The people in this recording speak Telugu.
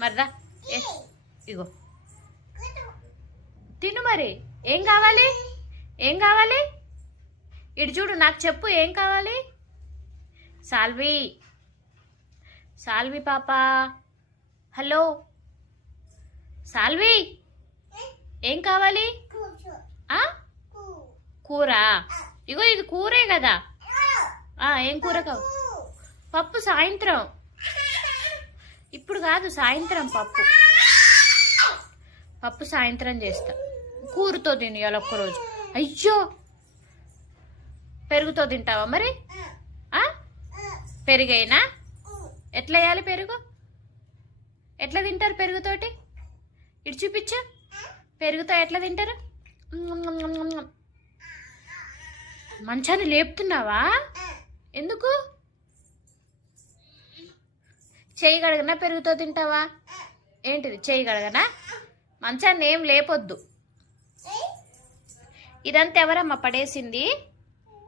మరదా ఇగో తిను మరి. ఏం కావాలి? ఏం కావాలి? ఇటు చూడు, నాకు చెప్పు ఏం కావాలి? సాల్వి, సాల్వి పాపా, హలో సాల్వి, ఏం కావాలి? కూర. ఇగో ఇది కూరే కదా. ఏం కూర కావాలి? పప్పు సాయంత్రం, ఇప్పుడు కాదు సాయంత్రం. పప్పు పప్పు సాయంత్రం చేస్తా. కూరతో తిని ఇవాళ ఒక్కరోజు. అయ్యో, పెరుగుతో తింటావా మరి? పెరుగైనా ఎట్లా వేయాలి? పెరుగు ఎట్లా తింటారు పెరుగుతోటి? ఇటు చూపించు, పెరుగుతో ఎట్లా తింటారు? మంచాన్ని లేపుతున్నావా? ఎందుకు? చెయ్యి కడగనా? పెరుగుతో తింటావా? ఏంటిది చెయ్యి కడగనా? మంచాన్ని ఏం లేపొద్దు. ఇదంతా ఎవరమ్మా పడేసింది?